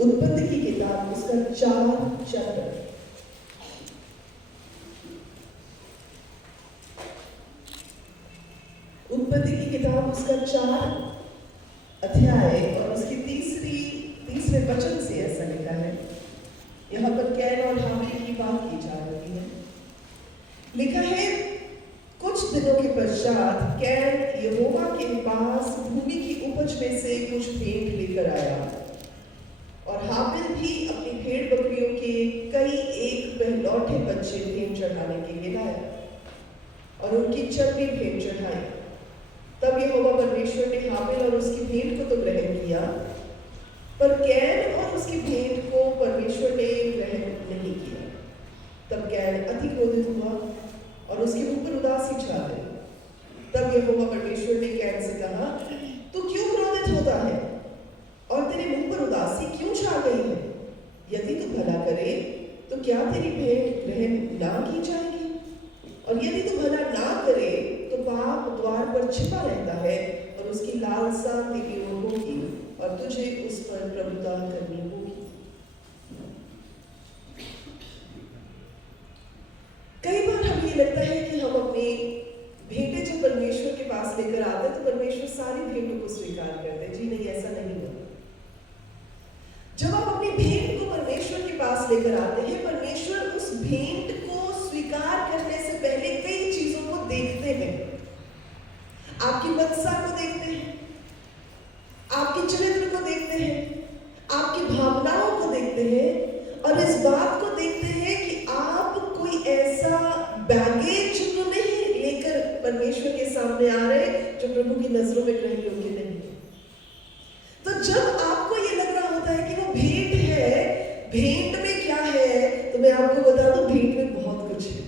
उत्पत्ति की किताब उसका 4 चैप्टर। उत्पत्ति की किताब उसका 4 अध्याय और उसकी तीसरे वचन से ऐसा लिखा है। यहाँ पर कैन और हाबिल की बात की जा रही है। लिखा है, कुछ दिनों के पश्चात कैन यहोवा के पास भूमि की उपज में से कुछ भेंट लेकर आया और हाबिल भी अपनी भेड़ बकरियों के कई एक पहलौठे बच्चे भेंट चढ़ाने के लिए लाया और उनकी चर्बी भेंट चढ़ाई। तब यहोवा परमेश्वर ने हाबिल और उसकी भेंट को तो ग्रहण किया, पर कैन और उसकी भेंट को परमेश्वर ने ग्रहण नहीं किया। तब कैन अति क्रोधित हुआ और उसके मुंह पर उदासी छा गई। तब यहोवा परमेश्वर ने कैन से कहा, तू क्यों क्रोधित होता है और तेरे मुंह पर उदासी क्यों छा गई है? यदि तू भला करे तो क्या तेरी भेंट ग्रहण ना की जाएगी? और यदि तू भला ना करे तो पाप द्वार पर छिपा रहता है और उसकी लालसा तेरी ओर होगी और तुझे उस पर प्रभुता करनी होगी। कई बार हमें लगता है कि हम अपनी भेंटें जब परमेश्वर के पास लेकर आते हैं तो परमेश्वर सारी भेंटों को स्वीकार करते हैं। जी नहीं, ऐसा नहीं होता। जब आप अपनी भेंट को परमेश्वर के पास लेकर आते हैं, परमेश्वर उस भेंट को स्वीकार करने से पहले कई चीजों को देखते हैं। आपकी मनसा को देखते हैं, आपके चरित्र को देखते हैं, आपकी भावनाओं को देखते हैं और इस बात को देखते हैं कि आप कोई ऐसा बैगेज तो नहीं लेकर परमेश्वर के सामने आ रहे जो प्रभु की नजरों में ग्रहण योग्य नहीं। तो जब आपको ये लग रहा होता है कि वो भेंट है, भेंट में क्या है, तो मैं आपको बता दूं, भेंट में बहुत कुछ है।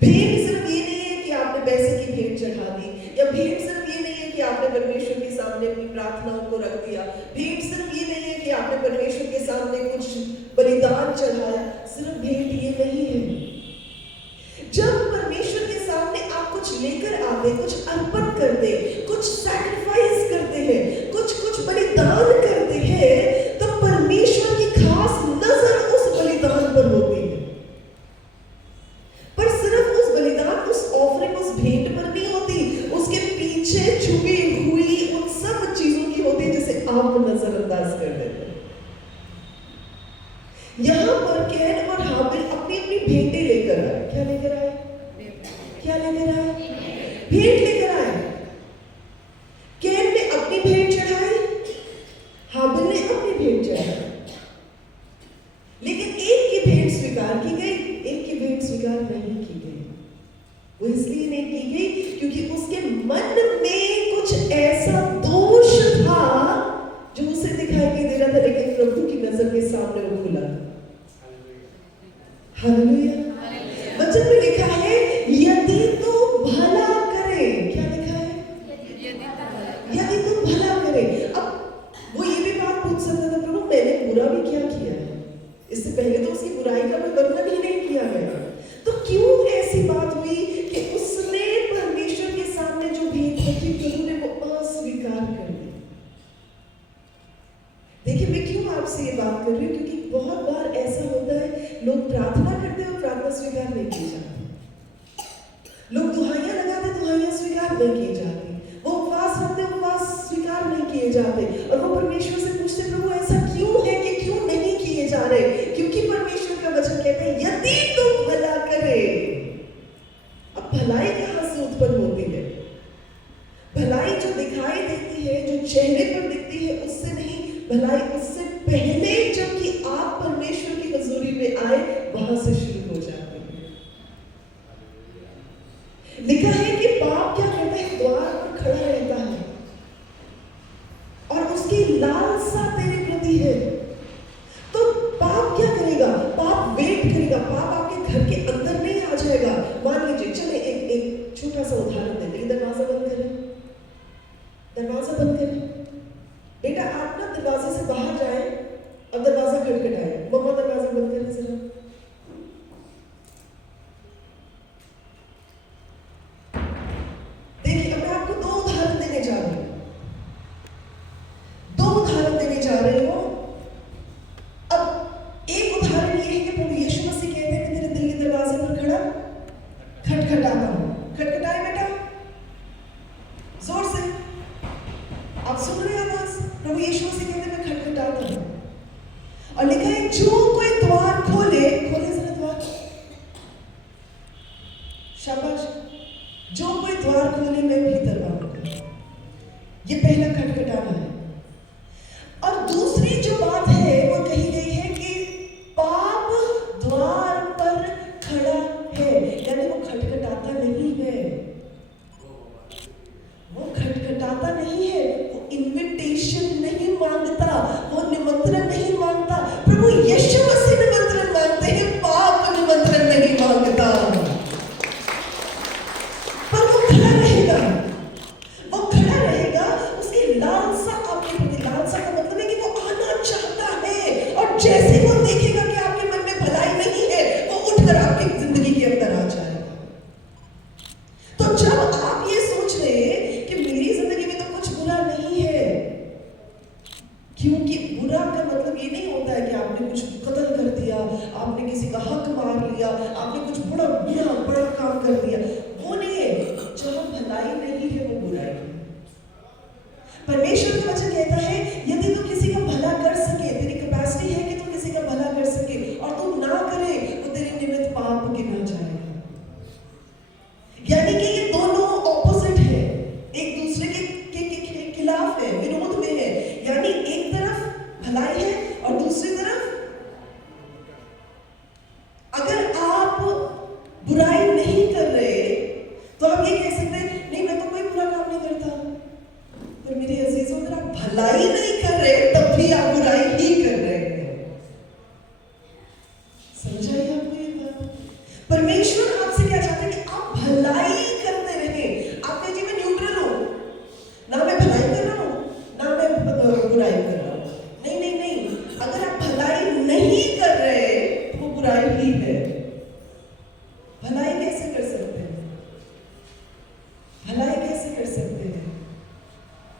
भेंट सिर्फ ये नहीं है कि आपने पैसे की भेंट चढ़ा दी, या भेंट सिर्फ ये नहीं है कि आपने परमेश्वर के सामने अपनी प्रार्थनाओं को रख दिया, भेंट सिर्फ ये नहीं है कि आपने परमेश्वर के सामने कुछ बलिदान चढ़ाया। सिर्फ भेंट ये नहीं है। जब परमेश्वर के सामने आप कुछ लेकर आते, कुछ अर्पण करते, कुछ सैक्रिफाइस करते हैं, कुछ बलिदान करते हैं, तो परमेश्वर की खास नजर उस बलिदान पर होती है। पर सिर्फ उस बलिदान, उस ऑफरिंग, उस भेंट पर नहीं होती, उसके पीछे छुपी हुई उन सब चीजों की होती है जिसे आप नजरअंदाज कर देते हैं। यहां पर कैन और हाबिल अपनी अपनी भेंटें लेकर आए। क्या लेकर आए? क्या लेकर आए? भेंट लेकर आए। कैन ने अपनी भेंट चढ़ाई, हाबिल ने अपनी भेंट चढ़ाई। लेकिन एक की भेंट स्वीकार की गई, एक की भेंट स्वीकार नहीं की गई। वो इसलिए नहीं की गई क्योंकि उसके मन में कुछ ऐसा दोष था जो उसे दिखाई नहीं दे रहा था, लेकिन प्रभु की नजर के सामने वो खुला। हालेलुया। वचन में लिखा है, यदि तू भला करे। क्या लिखा है? यदि तू भला करे। अब वो ये भी बात पूछ सकता था, प्रभु मैंने बुरा भी क्या किया है? इससे पहले तो उसकी बुराई का कोई वर्णन ही नहीं किया गया। तो क्यों ऐसी बात हुई कि उसने परमेश्वर के सामने जो भेंट रखी, प्रभु ने वो अस्वीकार कर दी? देखिए, मैं क्यों आपसे ये बात कर रही हूँ, क्योंकि बहुत बार ऐसा होता है, लोग प्रार्थना करते हैं और प्रार्थना स्वीकार नहीं की जाती। लोग दुहाइयां लगाते, दुहाइयां स्वीकार नहीं की जाती। वो उपवास रखते, उपवास स्वीकार नहीं किए जाते। और वो परमेश्वर से पूछते, प्रभु ऐसा क्यों है कि क्यों नहीं किए जा रहे? क्योंकि परमेश्वर का वचन कहता है, यदि तुम भला करे। अब भलाई कहां से उत्पन्न होती है? भलाई जो दिखाई देती है, जो चेहरे पर दिखती है, उससे नहीं। भलाई उससे पहले जबकि आप परमेश्वर की हजूरी में आए, वहां से शुरू हो जाती है। लिखा है कि पाप क्या करता है? द्वार पर खड़ा रहता है और उसकी लालसा तेरे प्रति है। तो पाप क्या करेगा? पाप वेट करेगा। पाप आपके घर के अंदर नहीं आ जाएगा। मान लीजिए, चले एक छोटा सा उदाहरण देते हैं। दरवाजा बंद करें, दरवाजा बंद करें। बेटा, आप ना दरवाजे से बाहर जाए और दरवाजा खटखटाए। मम्मा दरवाजा बंद करें जरा। देखिए, अब मैं आपको दो उदाहरण देने जा रही हूं। रहे हो। अब एक उदाहरण ये है कि प्रभु यीशु मसीह कहते हैं कि तेरे दिल के दरवाजे पर खड़ा खटखटाता हूं। खटखटाए बेटा, जोर से। आप सुन रहे हैं आवाज? प्रभु यीशु मसीह कहते हैं मैं खटखटाता हूं। और लिखा है जो कोई द्वार खोले, खोले जरा द्वार, शाबाश, जो कोई द्वार खोले मैं भीतर आऊंगा। ये पहला खटखटाना है। और दूसरी जो बात है वो कही गई है कि पाप द्वार पर खड़ा है, यानी वो खटखटाता नहीं है, वो खटखटाता नहीं है, वो इनविटेशन नहीं मांगता, वो निमंत्रण नहीं मांगता। प्रभु यीशु मसीह निमंत्रण मांगते हैं, पाप निमंत्रण नहीं मांगता। पर वो खड़ा रहेगा, वो खड़ा रहेगा। उसकी लालसा आपके प्रति, लालसा का मतलब है कि वो आना चाहता है, और जैसे वो देखेगा कि आपके मन में भलाई नहीं है, वो उठकर आपकी जिंदगी के अंदर आ जाएगा। तो जब आप ये सोच रहे हैं कि मेरी जिंदगी में तो कुछ बुरा नहीं है, क्योंकि बुरा का मतलब ये नहीं होता है कि आपने कुछ कत्ल कर दिया, आपने किसी का हक मार लिया, आपने कुछ बड़ा काम कर दिया, वो नहीं है। जहां भलाई नहीं है वो बुराई है। परमेश्वर का वचन कहता है यदि तू किसी का भला कर सके, तेरी कैपेसिटी है कि तू किसी का भला कर सके, और तू ना करे तो तेरे निमित्त पाप गिना जाएगा। यानी कि ये दोनों ऑपोजिट है, एक दूसरे के खिलाफ है, विरोध में है। यानी एक तरफ भलाई है और दूसरी तरफ, अगर आप बुराई नहीं कर रहे तो आप ये कह सकते हैं नहीं मैं तो कोई बुरा काम नहीं करता। पर मेरे अजीजों, अगर आप भलाई नहीं कर रहे तब भी आप बुराई ही कर रहे हैं। समझाइए आपको ये बात? परमेश्वर आपसे क्या चाहते हैं कि आप भलाई करते रहें। आप कहिए मैं न्यूट्रल हूं, ना मैं भलाई कर रहा हूं ना मैं बुराई कर रहा हूं। नहीं नहीं नहीं, अगर आप भलाई नहीं कर रहे तो वो बुराई ही है। भलाई कैसे कर सकते हैं? भलाई कैसे कर सकते हैं?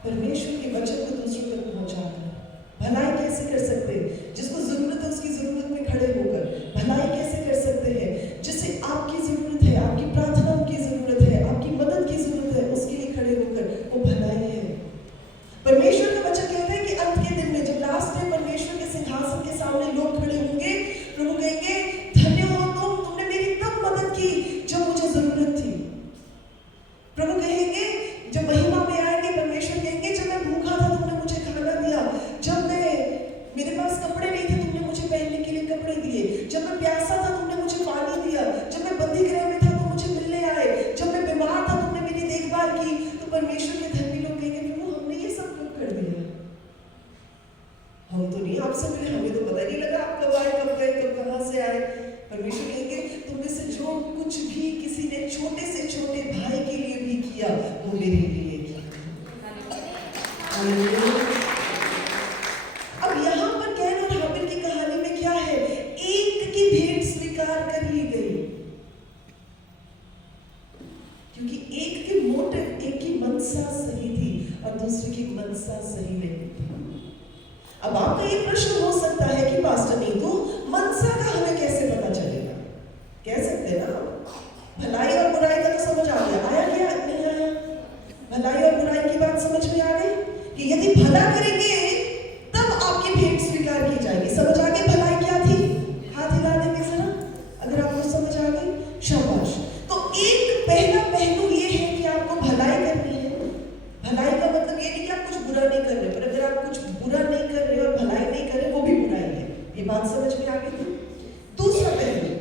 परमेश्वर के वचन को दूसरों तक पहुंचाकर। भलाई कैसे कर सकते हैं? जिसको जरूरत है उसकी जरूरत में खड़े होकर। भलाई कैसे कर सकते हैं? जिसे आपकी जरूरत है, आपकी प्रार्थना की जरूरत है, आपकी मदद की जरूरत है, उसके लिए खड़े होकर, वो भलाई है। परमेश्वर का वचन कहता है कि अंत के दिन में जब लास्ट डे परमेश्वर के सिंहासन के सामने लोग खड़े होंगे, प्रभु कहेंगे धन्य हो तुम, तुमने मेरी तब मदद की जब मुझे जरूरत थी। प्रभु कहेंगे जब महिमा में आएंगे, परमेश्वर कहेंगे जब मैं भूखा था तुमने मुझे खाना दिया, जब मेरे पास कपड़े नहीं थे तुमने मुझे पहनने के लिए कपड़े दिए, जब मैं प्यासा था तुमने मुझे पानी दिया, जब मैं बंदी गृह में था तो मुझे मिलने आए, जब मैं बीमार था तुमने मेरी देखभाल की। तो परमेश्वर के धर्मी लोग कहेंगे प्रभु हमने ये सब कब कर दिया? हम तो नहीं आपसे मिले, हमें तो पता नहीं लगा आप कब आए, कब गए, कब कहां से आए। परमेश्वर कहेंगे तुमने से जो कुछ भी किसी ने छोटे से छोटे भाई के लिए भी किया वो मेरे लिए किया। अब यहाँ पर कैन और हाबिल की कहानी में क्या है? एक की भेंट स्वीकार कर ली गई, क्योंकि एक की मोटिव, एक की मनसा सही थी और दूसरे की मनसा सही नहीं थी। अब आपका ये प्रश्न हो सकता है कि पास्टर नीतू मनसा का हमें कैसे पता चलेगा? कह सकते हैं ना, भलाई और बुराई का तो समझ आ गया, आया क्या नहीं आया? भलाई और बुराई की बात समझ में आ गई कि यदि भला करेंगे तब आपकी भेंट स्वीकार की जाएगी। समझ आ गई भलाई क्या थी? हाथ हिला देंगे जरा अगर आपको समझ आ गई, शाबाश। तो एक पहला पहलू ये है कि आपको भलाई करनी है। भलाई का मतलब ये नहीं कि आप कुछ बुरा नहीं कर रहे, पर अगर आप कुछ बुरा नहीं कर रहे और भलाई नहीं कर रहे वो भी बुराई है। ये बात समझ में आ गई? दूसरा पहलू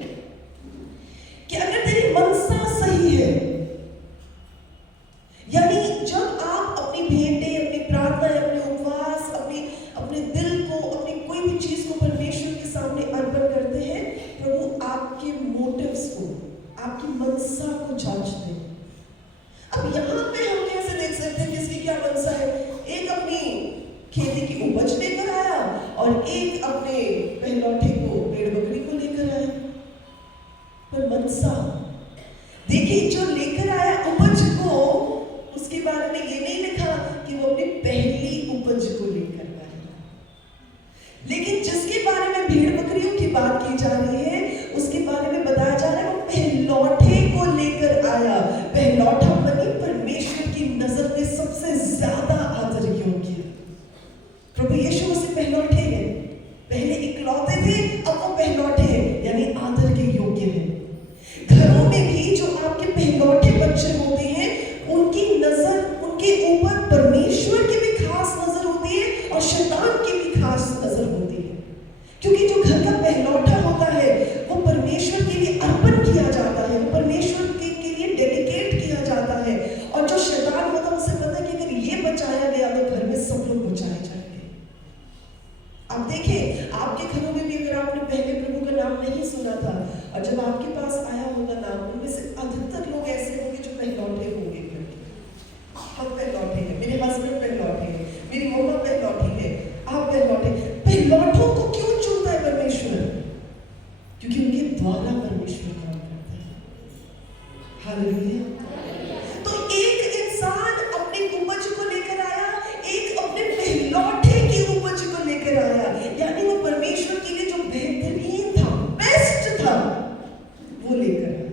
कि अगर तेरी मनसा सही है, यानी जब आप अपनी भेंटें, अपनी प्रार्थना, अपने उपवास, अपने दिल को, अपनी कोई भी चीज को परमेश्वर के सामने अर्पण करते हैं, प्रभु आपके मोटिव्स को, आपकी मनसा को जांचते हैं। अब यहाँ पे हम कैसे देख सकते हैं किसकी क्या मनसा है? एक अपनी खेती की उपज लेकर आया और एक अपने पहलौठे को, भेड़ बकरी को लेकर आया। पर मनसा देखिए, जो लेकर आया उपज को, उसके बारे में ये नहीं लिखा कि वो अपनी पहली उपज को लेकर आया। शैतान की भी खास नजर होती है, क्योंकि जो घर का पहलौठा होता है वो परमेश्वर के लिए अर्पण किया जाता है, वो परमेश्वर के लिए डेडिकेट किया जाता है। और जो शैतान होता है उसे पता है कि अगर ये बचाया गया तो घर में सब लोग बचाए जाएंगे। आप देखें, आपके घरों में भी अगर आपने पहले प्रभु का नाम नहीं सुना था और जब आपके पास आया होगा नाम, उनमें से अधिकतर लोग ऐसे होंगे जो पहलौठे होंगे। हम पहलौठे हैं, मेरे हस्बैंड पहलौठे हैं, मेरी मम्मा पहलौठी है, आप पहलौठे। पहलौठों को क्यों चुनता है परमेश्वर? क्योंकि उनके द्वारा परमेश्वर काम करता है। हालेलुया। तो एक इंसान अपनी उपज को लेकर आया, एक अपने पहलौठे की उपज को लेकर आया, यानी वो परमेश्वर के लिए जो बेहतरीन था, बेस्ट था, वो लेकर आया।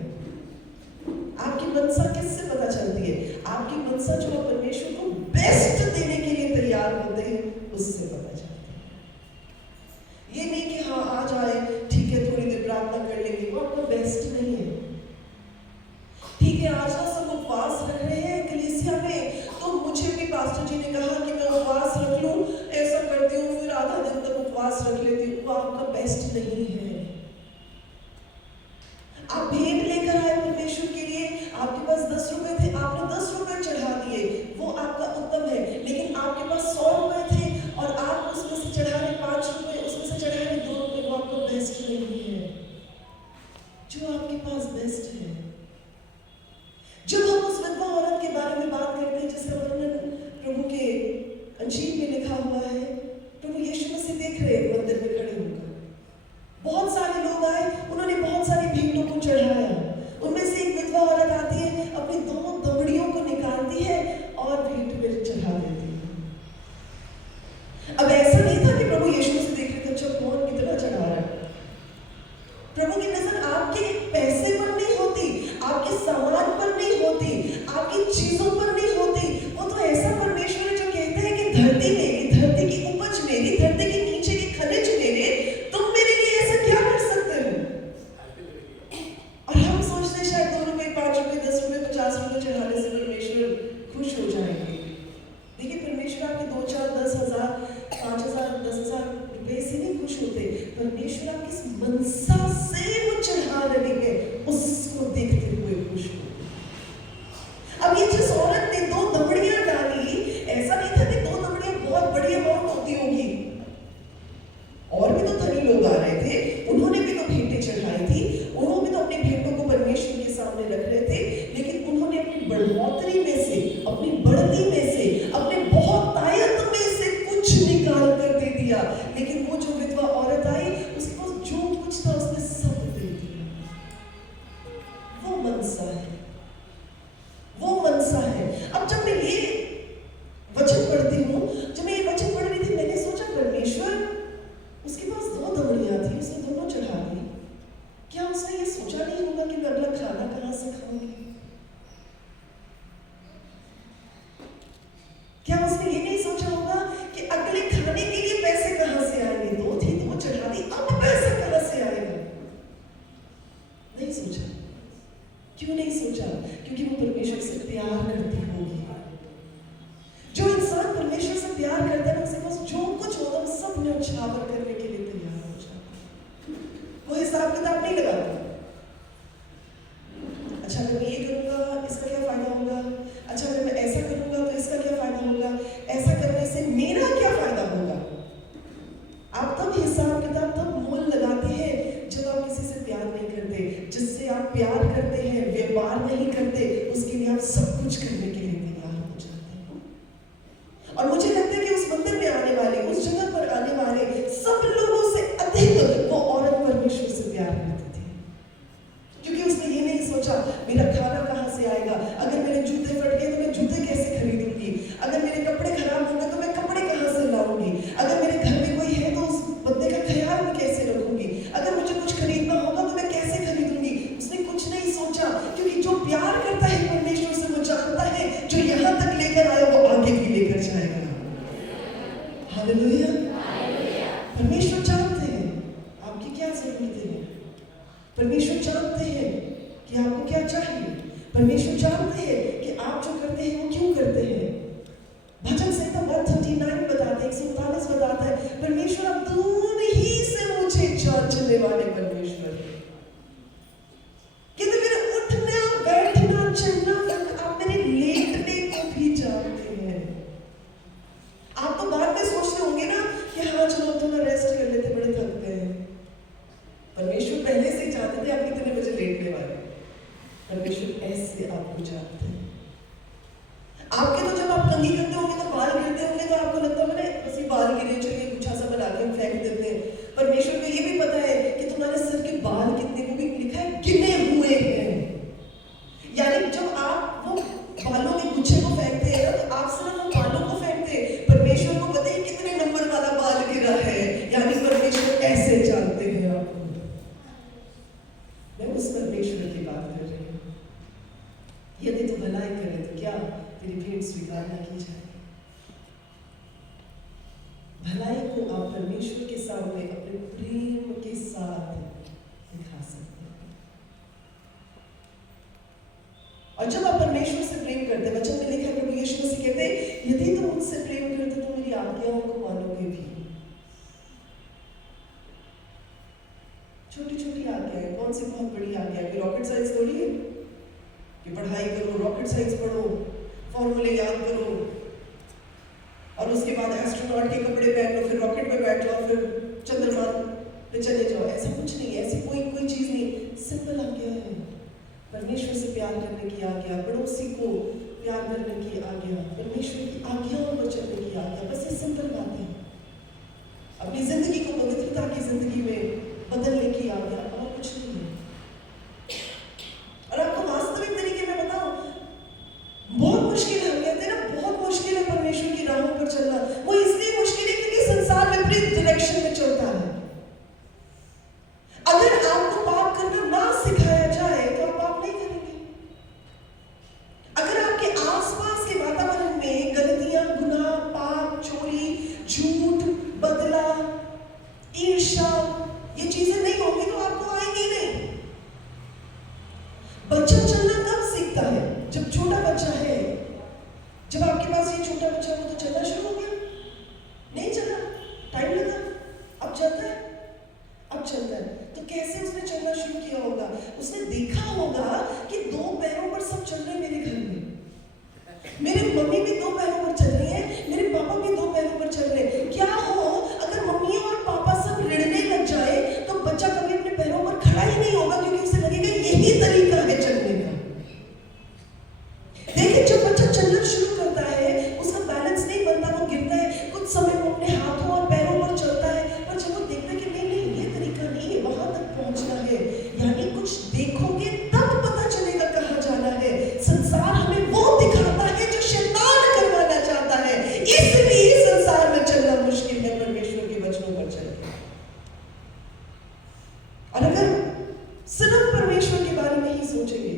आपकी मनसा किससे पता चलती है? आपकी मनसा जो आप परमेश्वर को बेस्ट देने के लिए तैयार होते हैं, उससे पता चलती है। ये नहीं कि हाँ आ जाए, ठीक है थोड़ी देर प्रार्थना कर लेंगे, वो आपका बेस्ट नहीं है। ठीक है आज ना सब उपवास रख रहे हैं कलीसिया में, तो मुझे भी पास्टर जी ने कहा कि मैं उपवास रख लूं, ऐसा करती हूँ, फिर आधा दिन तक उपवास रख लेती हूँ। वो आपका बेस्ट नहीं है। आप भेंट लेकर आए परमेश्वर के लिए, आपके पास 10 रुपए थे, आपने 10 रुपए चढ़ा दिए, वो आपका उत्तम है। लेकिन आपके पास 100 रुपए थे और आप उसमें से चढ़ा रहे 5 रुपए, उसमें से चढ़ा रहे 2 रुपए, वो आपका बेस्ट नहीं है। जो आपके पास बेस्ट है, जब हम उस विधवा औरत के बारे में बात करते हैं जिसका वर्णन प्रभु के अंजील में लिखा हुआ है, प्रभु यीशु मसीह देख रहे हैं मंदिर में खड़े होकर, बहुत सारे लोग आए, उन्होंने बहुत सारी भेंटों को चढ़ाया। उनमें से एक विधवा औरत आती है, अपनी 2 दमड़ियों को निकालती है और भेंट में चढ़ा देती है। अब ऐसा नहीं था कि प्रभु यीशु मसीह देख रहे थे अच्छा कौन कितना चढ़ा रहा है। प्रभु की नजर आपके पैसे पर नहीं होती, आपके सामान पर नहीं होती, आपकी चीजों पर नहीं होती। वो तो ऐसा परमेश्वर है जो कहते हैं कि धरती मेरी, धरती की उपज मेरी, धरती के नीचे के खनिज मेरे, तुम मेरे लिए ऐसा क्या कर सकते हो? और हम सोचते हैं शायद 2 रुपए, 5 रुपए, 10 रुपए, 50 रुपए चढ़ाने से परमेश्वर खुश हो जाएंगे। देखिए परमेश्वर आपके 2, 4, 10 हजार, 5 हजार, 10 हजार रुपए से नहीं खुश होते। परमेश्वर आप किस मनसा से वो चढ़ा रहे हैं उसको देखते हुए खुश हो। अब ये जिस औरत ने 2 दमड़ियां डाली, ऐसा नहीं था कि 2 दमड़ियां बहुत बड़ी अमाउंट होती होगी। और भी तो धनी लोग आ रहे थे, उन्होंने भी तो भेंटें चढ़ाई थी, उन्होंने भी तो अपनी भेंटों को परमेश्वर के सामने रख रहे थे। लेकिन उन्होंने अपनी बढ़ोतरी में से, अपनी बढ़ती में से, अपने बहुत तायत में से कुछ निकाल कर दे दिया। लेकिन वो जो विधवा औरत आई, उसके पास जो कुछ था उसने सब दे दिया। वो मनसा है, वो मनसा है। अब जब मैं ये वचन पढ़ती हूँ, जब मैं ये वचन पढ़ रही थी, मैंने सोचा परमेश्वर, उसके पास 2 दमड़ियां थी, उसने दोनों चढ़ा दी। क्या उसने ये सोचा नहीं होगा कि मैं अगला खाना कहां से खाऊंगी? क्या उसने ये नहीं सोचा होगा कि अगले खाने के लिए पैसे कहां से आएंगे? 2 थी, 2 चढ़ा दी, अब पैसा कहां से आएगा? नहीं सोचा। क्यों नहीं सोचा? क्योंकि वो परमेश्वर से प्यार करती होगी। जो इंसान परमेश्वर से प्यार करता है, उसके पास जो कुछ होगा वो सब न्यौछावर करने के लिए तैयार हो जाता है। वो हिसाब किताब नहीं लगाता। अच्छा अगर मैं ये करूंगा इसका क्या फायदा होगा, अच्छा अगर मैं ऐसा करूंगा तो इसका क्या फायदा होगा, ऐसा करने से मेरा क्या फायदा होगा। आप तब हिसाब किताब, तब मोल लगाते हैं जब आप किसी से प्यार नहीं करते। जिससे आप प्यार करते हैं, व्यवहार नहीं करते, उसके लिए आप सब कुछ करने के लिए तैयार हो जाते हैं। और मुझे लगता है कि उस मंदिर में आने वाले, उस जगह पर आने वाले सब लोगों से अधिक वो औरत परमेश्वर से प्यार करती थी। क्योंकि उसने ये नहीं सोचा मेरा खाना कहां से आएगा, अगर मेरे जूते फट गए तो मैं जूते कैसे खरीदूंगी, अगर मेरे कपड़े खराब हो गए तो मैं कपड़े कहां से लाऊंगी, अगर मेरे घर में कोई है तो उस बंदे का ख्याल मैं कैसे रखूंगी, अगर मुझे कुछ खरीदना होगा तो मैं कैसे खरीदूंगी। उसने कुछ नहीं सोचा, क्योंकि जो प्यार करता है परमेश्वर से, वो जानता है जो यहाँ तक लेकर आया वो आगे भी लेकर जाएगा। हालेलुया। परमेश्वर जानते हैं आपकी क्या जरूरतें हैं, परमेश्वर जानते हैं कि आपको क्या चाहिए, परमेश्वर जानते हैं कि आप जो करते हैं वो क्यों करते हैं। भजन संहिता 139 बताते हैं, 139 परमेश्वर आप दूर ही से मुझे जांचने वाले परमेश्वर हैं। कहते मेरे उठना बैठना चलना फिरना आप मेरे लेटने को भी जानते हैं। आप तो बाद में सोचते होंगे ना कि हाँ चलो थोड़ा रेस्ट कर लेते, बड़े थक गए हैं। परमेश्वर पहले से जानते थे आप कितने बजे लेटने वाले। परमेश्वर ऐसे आपको जानते हैं। आपके तो जब आप कंघी करते होंगे तो बाल गिरते होंगे तो आपको लगता होगा ना बस ये बाल गिरे, चलिए गुच्छा सा बना के हम फेंक देते हैं। परमेश्वर को ये भी पता है कि तुम्हारे सर के बाल कितने, को भी लिखा है गिने हुए हैं। यानी जब आप वो बालों के गुच्छे को फेंकते हैं ना तो आप सिर्फ वो बालों को फेंकते हैं, परमेश्वर को पता है कितने नंबर वाला बाल गिरा है। यानी परमेश्वर ऐसे जानते हैं आपको। मैं उस परमेश्वर की बात कर रही हूँ। यदि तुम भलाई करे तो क्या तेरी भेंट स्वीकार न की जाए। भलाई को आप परमेश्वर के सामने अपने प्रेम के साथ दिखा सकते हैं। और जब आप परमेश्वर से प्रेम करते हैं, वचन में लिखा है प्रभु यीशु मसीह कहते हैं यदि तुम मुझसे प्रेम करते तो मेरी आज्ञाओं को मानोगे भी। छोटी छोटी आज्ञाएं, कौन सी बहुत बड़ी आज्ञाएं, रॉकेट साइंस थोड़ी है कि पढ़ाई करो, रॉकेट साइंस पढ़ो, फॉर्मूले याद करो और उसके बाद एस्ट्रोनॉट के कपड़े पहन लो, फिर रॉकेट में बैठ जाओ, फिर चंद्रमा पे चले जाओ। ऐसा कुछ नहीं है, ऐसी कोई चीज नहीं। सिंपल आज्ञा है। परमेश्वर से प्यार करने की आज्ञा, पड़ोसी को प्यार करने की आज्ञा, परमेश्वर की आज्ञाओं पर चलने की आज्ञा। बस ये सिंपल बात है। अपनी जिंदगी को पवित्रता की जिंदगी में बदलने की आज्ञा, और कुछ नहीं है। और आपको वास्तविक तरीके में बताऊं, बहुत मुश्किल है। हम कहते हैं ना बहुत मुश्किल है परमेश्वर की राहों पर चलना। वो इसलिए मुश्किल है क्योंकि संसार विपरीत डायरेक्शन में चलता है। अगर आपको पाप करना ना सिखाया जाए तो आप पाप नहीं करेंगे। अगर आपके आसपास के वातावरण में गलतियां, गुनाह, पाप, चोरी, झूठ, बदला, ईर्ष्या, ये चीजें नहीं होंगी तो आपको आएंगी नहीं। बच्चा चलना कब सीखता है? जब छोटा बच्चा है। जब आपके पास ये छोटा बच्चा हो तो चलना शुरू हो गया? नहीं चला, टाइम लगा, अब चलता है, अब चलता है। तो कैसे उसने चलना शुरू किया होगा? उसने देखा होगा कि दो पैरों पर सब चल रहे हैं मेरे घर में। मेरे मम्मी भी दो पैरों पर चल रही है, मेरे पापा भी दो पैरों पर चल रहे हैं। क्या हो अगर मम्मी और पापा सब रिड़ने लग जाए तो बच्चा कभी अपने पैरों पर खड़ा ही नहीं होगा, क्योंकि उसे लगेगा यही तरीका है चलने का। देखिए जब बच्चा चलना शुरू करता है उसका बैलेंस नहीं बनता, वो गिरता है। कुछ समय वो अपने हाथों और पैरों पर चलता है, पर जब वो देखता है कि नहीं ये तरीका नहीं है, वहां तक पहुंचना है, यानी कुछ देखोगे तब पता चलेगा कहां जाना है। संसार हमें वो दिखाता है जो शैतान करवाना चाहता है, इसलिए संसार में चलना मुश्किल है परमेश्वर के वचनों पर चलकर। और अगर सिर्फ परमेश्वर के बारे में ही सोचेंगे,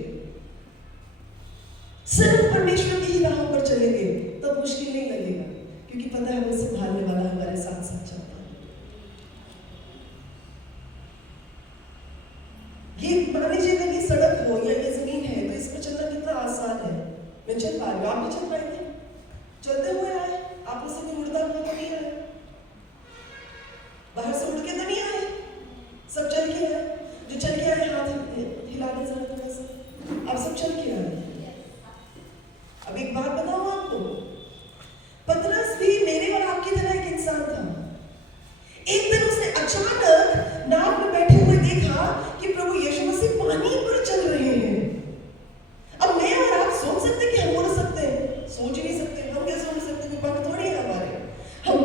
सिर्फ परमेश्वर की ही राहों पर चलेंगे तब मुश्किल नहीं लगेगा, क्योंकि पता है हमें संभालने वाला हमारे साथ साथ चलता है। ये मान लीजिएगा कि सड़क हो या ये जमीन है तो इस पर चलना कितना आसान है। मैं चल पा रही हूँ, आप भी चल पाएंगे। चलते हुए आए, आप में से कोई उड़ता हुआ तो नहीं आया, बाहर से उड़ के तो नहीं आए, सब चल के आए। जो चल के आए हाथ हिलाने जरा थोड़ा सा, आप सब चल के आए। अब एक बात बताऊं आपको, पतरस भी मेरे और आपकी तरह एक इंसान था। एक दिन उसने अचानक नाव में बैठे हुए देखा कि प्रभु यीशु मसीह पानी पर चल रहे हैं। अब मैं और आप सोच सकते कि हम उड़ सकते हैं? सोच ही नहीं सकते। हम कैसे उड़ सकते? कोई पंख थोड़ी है हमारे। हम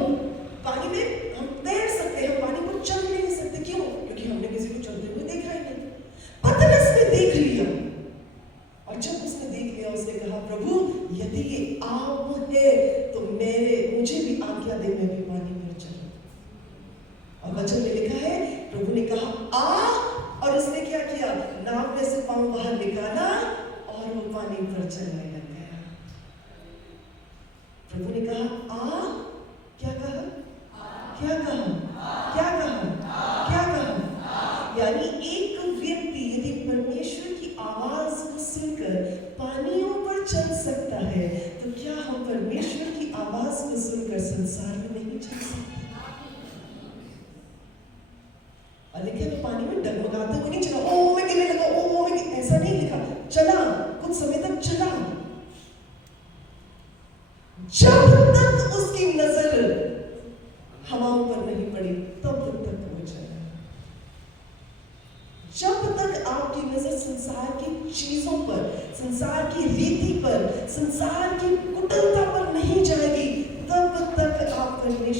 पानी में हम तैर सकते हैं, हम पानी पर चल नहीं सकते। क्यों? क्योंकि हमने किसी को चलते हुए देखा ही नहीं। पतरस ने देख लिया, और जब उसने देख लिया उसने कहा प्रभु यदि ये आप है तो मुझे भी आज्ञा दे, मैं भी पानी पर चलूं। और वचन में लिखा है प्रभु ने कहा आ, और उसने क्या किया? नाव में से पांव बाहर निकाला और वो पानी पर चलने लग गया। प्रभु ने कहा आ, क्या कहा? क्या कहा? क्या कहा? क्या कहा? यानी एक व्यक्ति यदि परमेश्वर की आवाज को सुनकर पानियों पर चल सकता है तो क्या हम परमेश्वर की आवाज को सुनकर संसार में नहीं चल सकते?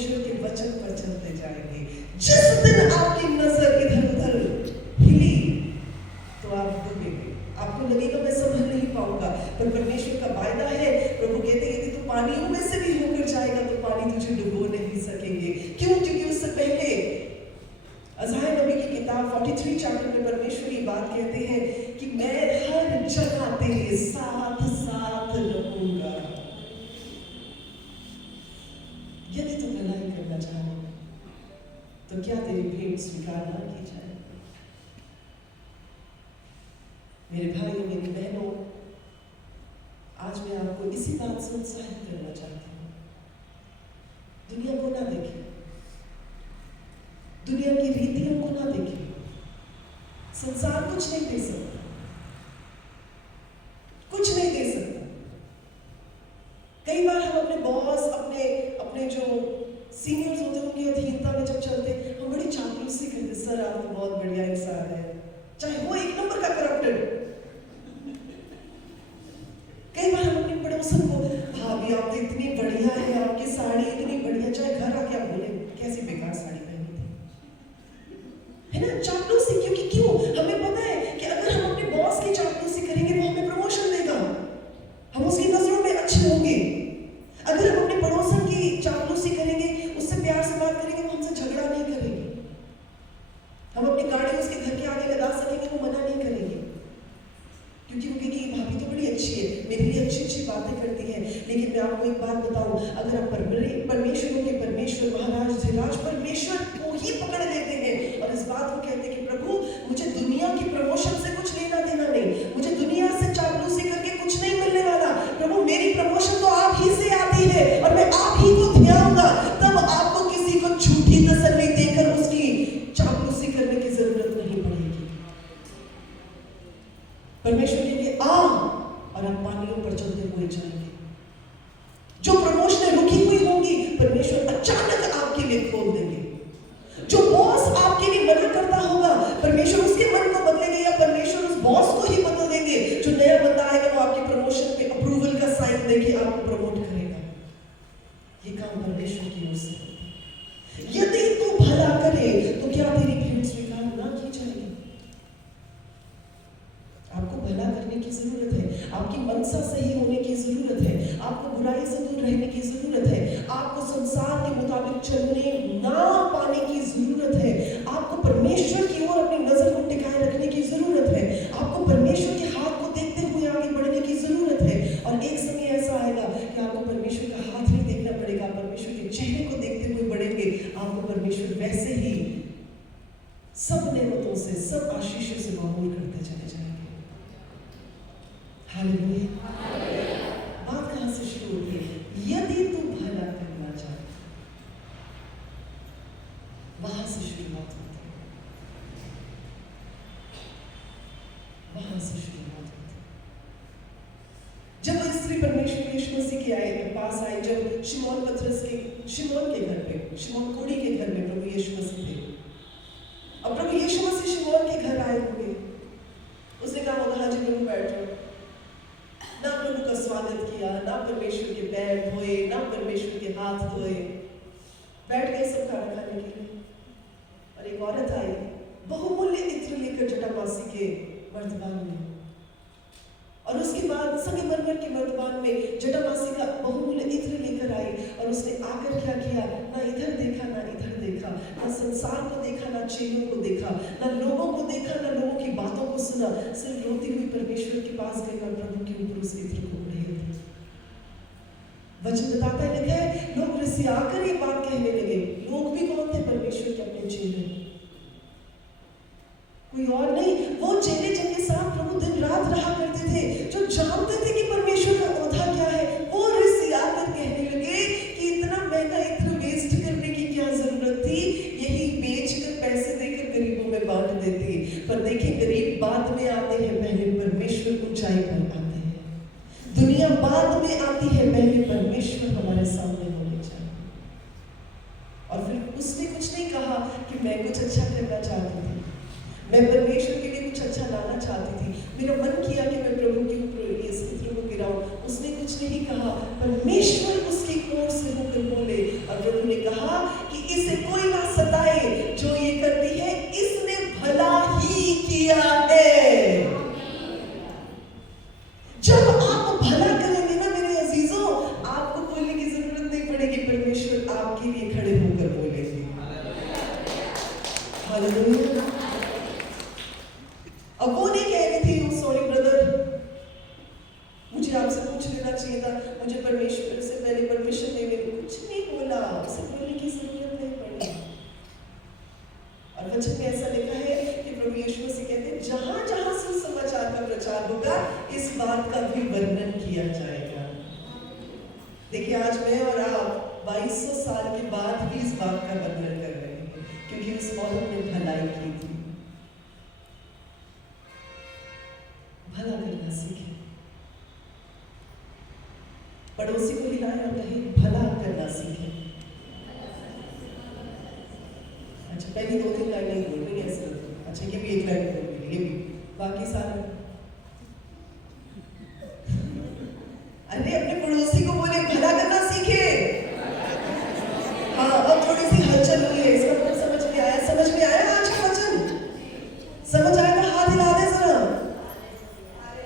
परमेश्वर के वचन पर चलते जाएंगे। जिस दिन आपकी नजर इधर उधर हिली तो आप डूबेंगे, आपको लगेगा मैं संभल नहीं पाऊंगा, पर परमेश्वर का वायदा है। प्रभु कहते हैं यदि तू पानियों में से भी होकर जाएगा तो पानी तुझे डुबो नहीं सकेंगे। क्यों? क्योंकि उससे पहले अज़ाया नबी की किताब 43 चैप्टर में परमेश्वर ये बात कहते हैं कि मैं हर जगह तेरे साथ साथ रहूंगा। यदि तू भलाई करना चाहे तो क्या तेरी भेंट स्वीकार ना की जाए? मेरे भाइयों, मेरी बहनों, आज मैं आपको इसी बात से उत्साहित करना चाहती हूँ। दुनिया को ना देखें, दुनिया की रीतियों को ना देखें। संसार कुछ नहीं दे सकता, कुछ नहीं दे सकता। कई बार हम अपने बॉस, अपने जो सीनियर्स होते हैं उनकी अधीनता में जब चलते हम बड़ी चापलूसी करते, सर आप तो बहुत बढ़िया इंसान है, चाहे वो एक नंबर का करप्टेड। कई बार हम अपने पड़ोसन को, भाभी आप तो इतनी बढ़िया है, आपकी साड़ी इतनी बढ़िया, चाहे घर आके आप बोले कैसी बेकार साड़ी पहनी थी, है ना? चापलूसी। क्योंकि क्यों? हमें पता है कि अगर हम अपने बॉस की चापलूसी करेंगे वो हमें प्रमोशन देगा, हम उसकी नजरों में अच्छे होंगे। अगर हम अपने पड़ोसन की चापलूसी करेंगे, उससे प्यार से बात करेंगे, वो हमसे झगड़ा नहीं करेंगे, हम अपनी गाड़ी उसके घर के आगे लगा सकेंगे, वो मना नहीं करेंगे, क्योंकि वो कहेंगे ये भाभी तो बड़ी अच्छी है, मेरे लिए अच्छी अच्छी बातें करती है। लेकिन मैं आपको एक बात बताऊं, अगर आप परमेश्वरों के परमेश्वर, महाराज धीराज परमेश्वर को ही पकड़ लेते हैं और इस बात को कहते हैं कि प्रभु मुझे दुनिया की प्रमोशन से कुछ लेना देना नहीं, मुझे दुनिया से चापलूसी करके कुछ नहीं मिलने वाला, प्रभु मेरी प्रमोशन तो आप ही से आती है और मैं आप ही को ध्याऊंगा, तब आपको किसी को झूठी तसल्ली देकर उसकी चापलूसी करने की जरूरत नहीं पड़ेगी। परमेश्वर कहेंगे आ, और आप पानियों पर चलते हुए जाएंगे। जो प्रमोशनें रुकी हुई होंगी परमेश्वर अचानक आपके लिए खोल देंगे। जो बॉस आपके लिए मना करता होगा परमेश्वर उसके मन को बदलेंगे, या परमेश्वर उस बॉस को ही बदल देंगे। जो नया बंदा आएगा वो आपके प्रमोशन पे अप्रूवल का साइन देके आपको प्रमोट करेगा। ये काम परमेश्वर की ओर से। यदि तू भला करे तो क्या तेरी भेंट स्वीकार ना की जाएगी? आपको भला करने की जरूरत है, आपकी मनसा सही होने की जरूरत है, आपको बुराई से दूर रहने की जरूरत है, आपको संसार के मुताबिक चलने ना पाने की जरूरत है, आपको परमेश्वर की ओर अपनी नजर को टिकाए रखने की जरूरत है, आपको परमेश्वर के हाथ को देखते हुए आगे बढ़ने की जरूरत है। और एक समय ऐसा आएगा कि आपको परमेश्वर का हाथ नहीं देखना पड़ेगा, परमेश्वर के चेहरे को देखते हुए बढ़ेंगे। आपको परमेश्वर वैसे ही सब नेमतों से, सब आशीषों से मामूल करते चले जाएंगे। हालेलुया। बात कहां से शुरू होती है? यदि तू भला करना चाहे, वहां से शुरुआत होती है, वहां से शुरुआत होती है। जब वो स्त्री परमेश्वर यीशु मसीह के पास आई, जब शिमोन पतरस के शिमोन के घर पे, शिमोन कोड़ी के घर में प्रभु यीशु मसीह थे, अब प्रभु यीशु मसीह शिमोन के घर आए हुए, उसने कहा होगा हाँ जी प्रभु बैठो। ना प्रभु का स्वागत किया, ना परमेश्वर के पैर धोए, ना परमेश्वर के हाथ धोए, बैठ गए सब खाना खाने के लिए। और एक औरत आई बहुमूल्य इत्र लेकर जटामासी के मर्तबान में, और उसके बाद संगमरमर के मर्तबान में जटामासी का बहुमूल्य इत्र लेकर आई। और उसने आकर क्या किया? ना इधर देखा ना इधर देखा, ना संसार को देखा ना चेलों को देखा, ना लोगों को देखा ना लोगों की बातों को सुना, सिर्फ रोती हुई परमेश्वर के पास गई और प्रभु के ऊपर उस इत्र को उड़ेल दी। वचन बताता है, लिखा है लोग रिसियाकर ये बात कहने लगे। लोग भी कौन थे? परमेश्वर के अपने चेले, कोई और नहीं। वो चेले जिनके साथ प्रभु दिन रात रहा करते थे, जो जानते थे कि परमेश्वर का औधा क्या है, वो रिसियाकर कहने लगे कि इतना महंगा इत्र वेस्ट करने की क्या जरूरत थी, यही बेचकर पैसे देकर गरीबों में बांट देती। पर देखिए गरीब बाद में आते हैं, पहले परमेश्वर ऊंचाई पर आते हैं। दुनिया बाद में आती है, पहले परमेश्वर हमारे सामने होने चाहिए। और फिर उसने कुछ नहीं कहा कि मैं कुछ अच्छा करना चाहती थी, मैं परमेश्वर के लिए कुछ अच्छा लाना चाहती थी, मेरा मन किया कि मैं प्रभु के ऊपर इस इत्र को गिराऊं। उसने कुछ नहीं कहा, परमेश्वर उसकी ओर से होकर बोले और प्रभु ने कहा इसे कोई ना सताए, जो ये करती है इसने भला ही किया है। जब आप भला करेंगे ना मेरे अजीजों, आपको बोलने की जरूरत नहीं पड़ेगी, परमेश्वर आपके लिए खड़े होकर बोलेंगे। हालेलुया। अब वो नहीं कह रही थी, सॉरी ब्रदर, मुझे आपसे पूछ लेना चाहिए था, मुझे परमेश्वर से पहले परमिशन नहीं मिली। कुछ नहीं बोला, उसे बोलने की जरूरत नहीं पड़ी। और वचन में ऐसा लिखा है कि प्रभु यीशु से कहते हैं, जहां जहां सुसमाचार का प्रचार होगा इस बात का भी वर्णन किया जाएगा। देखिए आज मैं और आप 2200 साल के बाद भी इस बात का वर्णन कर रहे हैं, क्योंकि उस औरत ने भलाई की थी। भला करना सीखे, पड़ोसी को हिलाए और कहे भला करना सीखे। अच्छा पहली 2-3 लाइनें बोल रही है सिर्फ, अच्छा ये भी एक लाइन बोल रही है, ये भी, बाकी सारे अरे अपने पड़ोसी को बोले भला करना सीखे। हाँ अब थोड़ी सी हलचल हुई है, इसका मतलब समझ में आया? समझ में आया आज का वचन? समझ आया तो हाथ हिला दे जरा।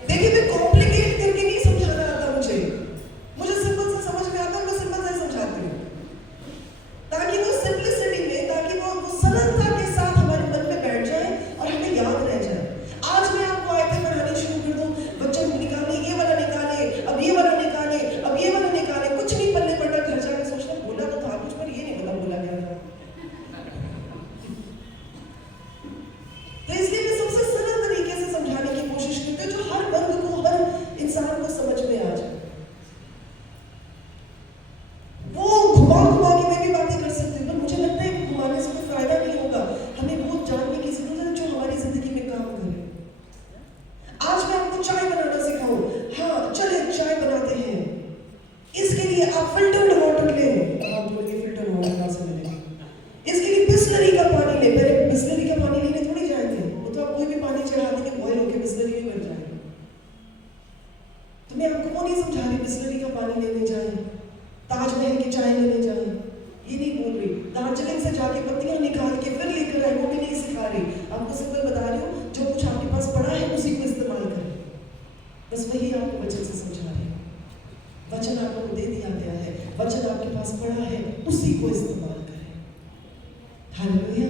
देखिए मैं कॉम्प्लिकेट करके नहीं समझाना आता, मुझे सिंपल से समझ में आता है, मैं सिंपल से समझाती हूँ, ताकि वो सिंपलिसिटी में, ताकि वो सरलता के साथ हमारे मन में बैठ जाए और हमें याद रह जाए। आज मैं आपको आयतें पढ़ानी शुरू कर दूं, बच्चों को निकाले, ये वाला निकाले, अब ये वाला निकाले, अब ये वाला निकाले, कुछ नहीं पल्ले पड़ना, घर जाकर सोचना बोला तो था कुछ, पर ये नहीं पता बोला क्या था। तो इसलिए मैं सबसे सरल तरीके से समझाने की कोशिश करती हूँ, जो हर वर्ग को, हर इंसान को समझ में आ जाए। वो घुमा घुमा के मैं भी बातें कर सकती हूँ, पर मुझे लगता है घुमाने से कोई फायदा नहीं होगा। हमें वो जानने की जरूरत है जो हमारी जिंदगी में काम करे। आज मैं आपको चाय बनाना सिखाऊं, हाँ चले चाय बनाते हैं, इसके लिए आप फिल्टर्ड वाटर ले। आप बोलिए फिल्टर्ड वाटर कहाँ से मिलेगा? इसके लिए बिस्लरी का पानी ले। पहले बिस्लरी का पानी लेने थोड़ी जाएंगे, वो तो आप कोई भी पानी चढ़ा देंगे, बॉयल होकर बिस्लरी में बन जाएगा। तो मैं आपको वो नहीं समझा रही बिस्लरी का पानी लेने जाए, ताजमहल की चाय लेने जाए, ये नहीं बोल रही। दार्जिलिंग से जाके पत्तियां निकाल के फिर लेकर आए, वो भी नहीं सिखा रही। आपको सिंपल बता रही हूँ, जो कुछ आपके पास पड़ा है उसी को इस्तेमाल करें, बस वही आपको वचन से समझा रही हूँ। वचन आपको दे दिया गया है, वचन आपके पास पड़ा है, उसी को इस्तेमाल करें। हालेलुया।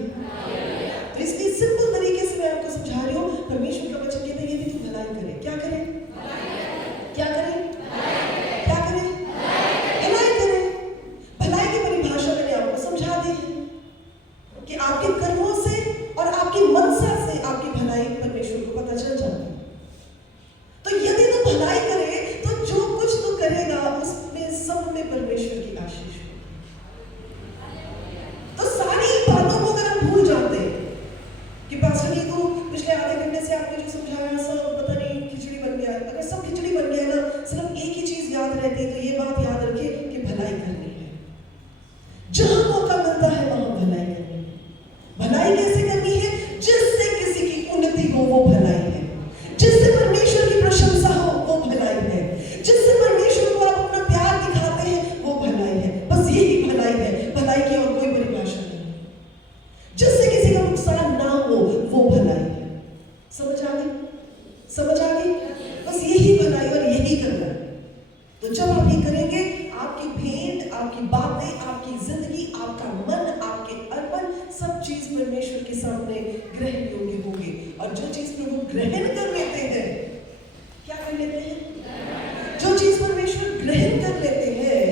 तो इसलिए सिंपल तरीके से मैं आपको समझा रही हूँ, परमेश्वर का वचन कहता है यदि तू भलाई करे, क्या करे? क्या करे? क्या करे? भलाई करे। भलाई की परिभाषा मैंने आपको समझा दी है कि आपके कर्मों से और आपकी मनसा से आपकी भलाई परमेश्वर को पता चल जाती है। तो यदि तू भलाई करे तो जो कुछ तू करेगा उसमें सब में परमेश्वर की आशीष होगी। तो सारी बातों को अगर हम भूल जाते हैं कि पास्टर जी को पिछले आधे घंटे से आपने जो समझाया सब पता नहीं खिचड़ी बन गया, अगर सब खिचड़ी बन गया ना, सिर्फ एक ही चीज याद रहती है, तो ये बात याद रखिए कि भलाई करनी है। जहां मौका मिलता है वहां भलाई करनी है। भलाई कैसे करनी है? जिससे किसी की उन्नति हो वो भलाई है, जिससे परमेश्वर की प्रशंसा हो वो भलाई है, जिससे परमेश्वर को आप अपना प्यार दिखाते हैं वो भलाई है। बस यही भलाई है, भलाई की और कोई परिभाषा नहीं है। जिससे किसी का नुकसान ना हो वो भलाई है। समझ आ गई? समझ आ गई? बस यही भलाई और यही करना है। तो जब आप ये करेंगे, आपकी भेंट, आपकी बातें, आपकी जिंदगी, आपका मन, आपके अर्पण, सब चीज परमेश्वर के सामने ग्रहण योग्य होगी। और जो चीज प्रभु ग्रहण कर लेते हैं, क्या कर लेते हैं? जो चीज परमेश्वर ग्रहण कर लेते हैं,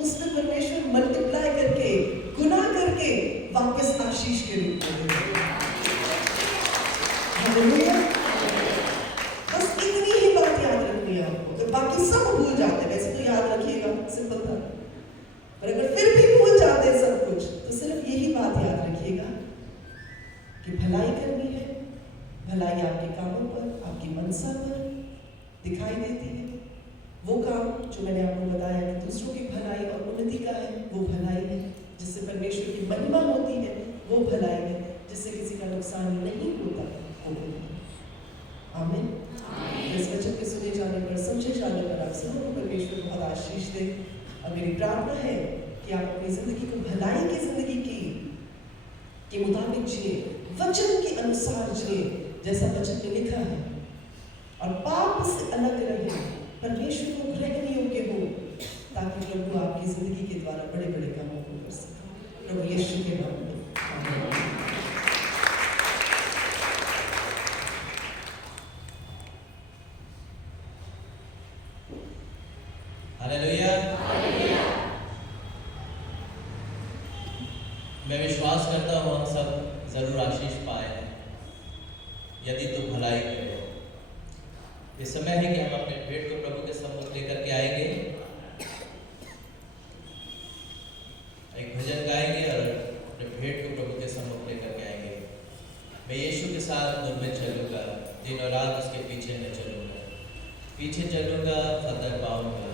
उसमें परमेश्वर मल्टीप्लाई करके, गुना करके वापस आशीष के रूप में देते हैं। हालेलुया। बस इतनी ही बात याद रखनी है आपको, तो बाकी सब भूल जाते हैं। वैसे तो याद रखिएगा, सिंपल था, पर अगर फिर भी भूल जाते हैं सब कुछ, तो सिर्फ यही बात याद रखिएगा कि भलाई करनी है। भलाई आपके कामों पर, आपकी मनसा पर दिखाई देती है। वो काम जो मैंने आपको बताया कि दूसरों की भलाई और उन्नति का है, वो भलाई है। जिससे परमेश्वर की महिमा होती है, वो भलाई है। जिससे किसी का नुकसान नहीं होता, वो भलाई है। आमीन। इस वचन के सुने जाने पर, समझे जाने पर आप सबको परमेश्वर बहुत आशीष दे। और मेरी प्रार्थना है कि आप अपनी जिंदगी को भलाई जिए, वचन के अनुसार जिए, जैसा वचन में लिखा है, और पाप से अलग रहे, परमेश्वर को ग्रहण योग्य हो, ताकि प्रभु आपकी जिंदगी के द्वारा बड़े बड़े कामों को कर सके। प्रभु यीशु के नाम में आमीन। हालेलुया। मैं विश्वास करता हूँ हम सब जरूर आशीष पाए हैं, यदि तो भलाई करो। ये समय है कि हम अपने भेंट को प्रभु के सम्मुख लेकर के आएंगे, एक भजन गाएंगे और अपने भेंट को प्रभु के सम्मुख लेकर के आएंगे। मैं यीशु के साथ धुन में चलूंगा, दिन और रात उसके पीछे न चलूंगा, पीछे चलूंगा फतह पाऊंगा,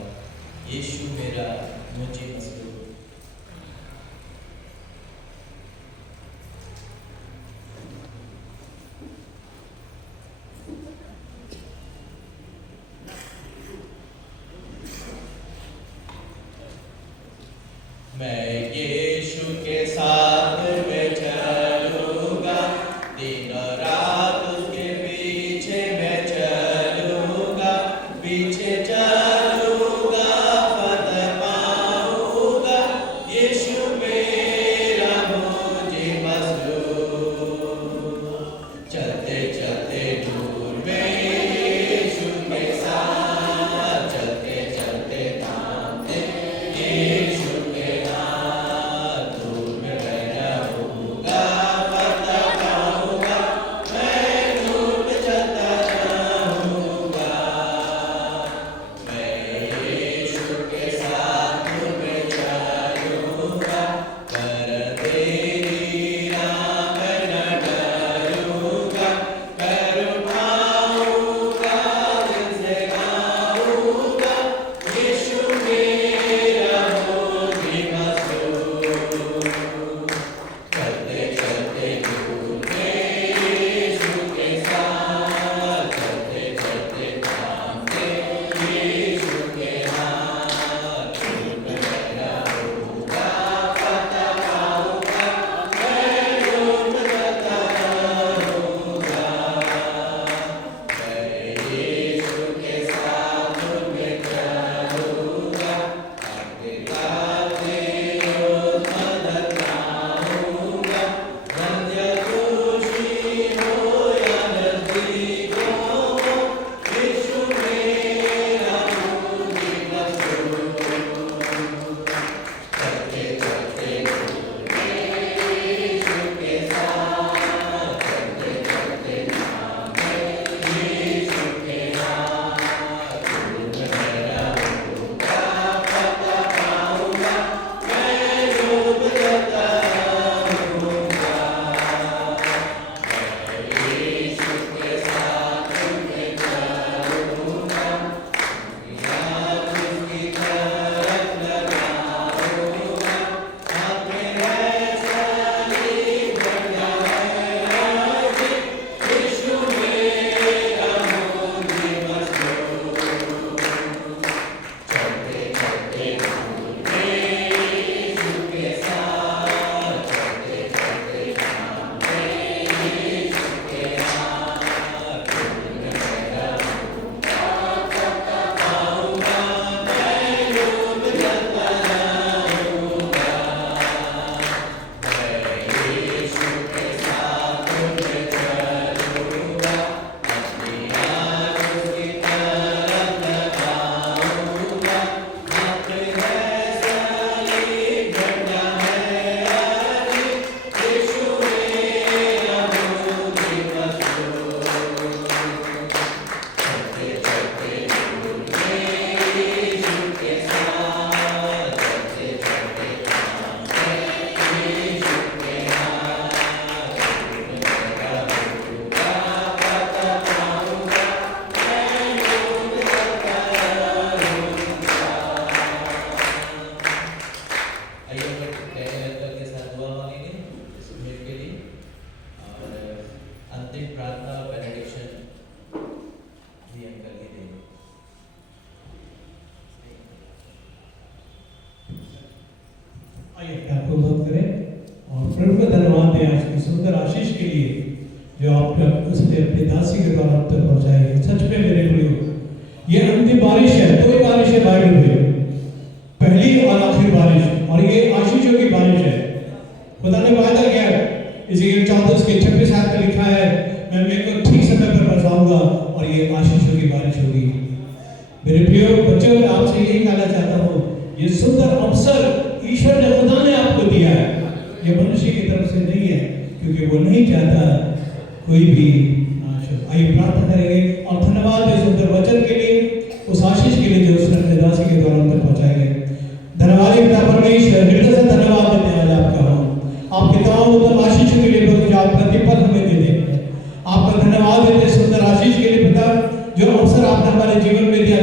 यीशु मेरा मुझे मसलूब। मैं यीशु के साथ में चलूंगा, दिन और रात उसके पीछे मैं चलूंगा, पीछे चलूंगा फतह पाऊंगा, यीशु मेरा मुझे मसलूब। चलते चलते दूर में यीशु के साथ, चलते चलते थामते यीशु आइए आपको बात करें और प्रभु का धन्यवाद दें आज के इस सुंदर आशीष के लिए जो आप उसने अपनी दासी के द्वारा अब तक पहुंचाई है। सच में मेरे प्रियो, ये अंतिम बारिश है, दो ही बारिश है बाइबल में, पहली और आखिरी बारिश, और ये आशीषों की बारिश है। खुदा ने वादा किया है, इसीलिए 14 के 26 आयत में लिखा है, मैं मेरे को ठीक समय पर बरसाऊंगा और ये आशीषों की बारिश होगी। मेरे प्रियो बच्चों, मैं आपसे यही कहना चाहता हूँ, ये सुंदर अवसर ईश्वर ने, खुदा ने आपको दिया है, ये मनुष्य की तरफ से नहीं है, क्योंकि वो नहीं चाहता कोई भी नाश हो। आइए प्रार्थना करेंगे और धन्यवाद है सुंदर वचन के लिए, उस आशीष के लिए जो उसने अपने दासी के द्वारा हम तक पहुंचाए गए। धन्यवाद पिता परमेश्वर, हृदय से धन्यवाद देते हैं आज आपका हम आपके तमाम उत्तम आशीषों के लिए जो आप प्रतिफल हमें देते हैं। आपका धन्यवाद देते सुंदर आशीष के लिए पिता, जो अवसर आपने हमारे जीवन में दिया